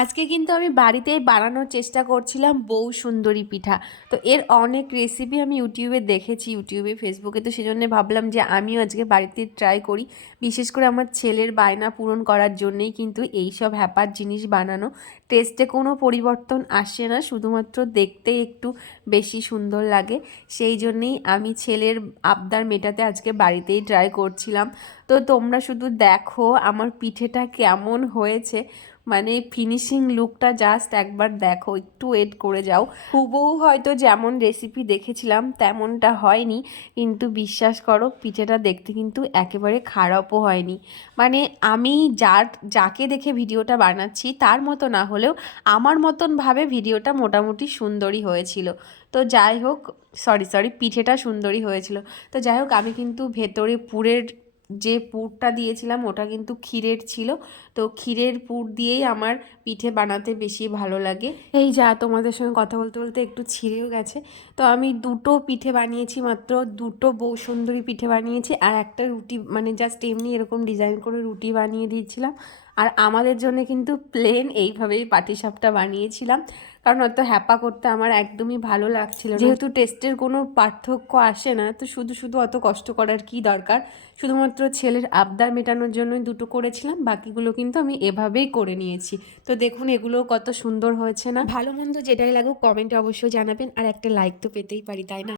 আজকে কিন্তু আমি বাড়িতেই বানানোর চেষ্টা করছিলাম বউ সুন্দরী পিঠা। তো এর অনেক রেসিপি আমি ইউটিউবে দেখেছি, ইউটিউবে ফেসবুকে তো সেজন্য ভাবলাম যে আমিও আজকে বাড়িতে ট্রাই করি। বিশেষ করে আমার ছেলের বায়না পূরণ করার জন্যেই কিন্তু এই সব হ্যাপার জিনিস বানানো। টেস্টে কোনো পরিবর্তন আসে না, শুধুমাত্র দেখতে একটু বেশি সুন্দর লাগে। সেই জন্যেই আমি ছেলের আবদার মেটাতে আজকে বাড়িতেই ট্রাই করছিলাম। তো তোমরা শুধু দেখো আমার পিঠেটা কেমন হয়েছে। মানে ফিনিশিং লুকটা জাস্ট একবার দেখো, একটু ওয়েট করে যাও। হুবহু হয়তো যেমন রেসিপি দেখেছিলাম, তেমনটা হয়নি, কিন্তু বিশ্বাস করো, পিঠেটা দেখতে কিন্তু একেবারে খারাপও হয়নি। মানে আমি যার, যাকে দেখে ভিডিওটা বানাচ্ছি, তার মতো না হলেও আমার মতন ভাবে ভিডিওটা মোটামুটি সুন্দরই হয়েছিল। তো যাই হোক সরি সরি পিঠেটা সুন্দরই হয়েছিল। তো যাই হোক, আমি কিন্তু ভেতরে পুরের যে পুরটা দিয়েছিলাম ওটা কিন্তু ক্ষীরের ছিল। তো ক্ষীরের পুর দিয়েই আমার পিঠে বানাতে বেশি ভালো লাগে। এই যা তোমাদের সঙ্গে কথা বলতে বলতে একটু ছিঁড়েও গেছে। তো আমি দুটো পিঠে বানিয়েছি মাত্র, দুটো বউ সুন্দরী পিঠে বানিয়েছি আর একটা রুটি মানে জাস্ট এমনি এরকম ডিজাইন করে রুটি বানিয়ে দিয়েছিলাম। আর আমাদের জন্য কিন্তু প্লেন এইভাবেই পাটিসাপটা বানিয়েছিলাম। কারণ অত হ্যাপা করতে আমার একদমই ভালো লাগছিল যেহেতু টেস্টের কোনো পার্থক্য আসে না, তো শুধু শুধু অত কষ্ট করার কি দরকার? শুধুমাত্র ছেলের আবদার মেটানোর জন্যই দুটো করেছিলাম, বাকিগুলো কিন্তু আমি এভাবেই করে নিয়েছি। তো দেখুন এগুলো কত সুন্দর হয়েছে না? ভালো মন্দ যেটাই লাগুক কমেন্টে অবশ্যই জানাবেন, আর একটা লাইক তো পেতেই পারি, তাই না?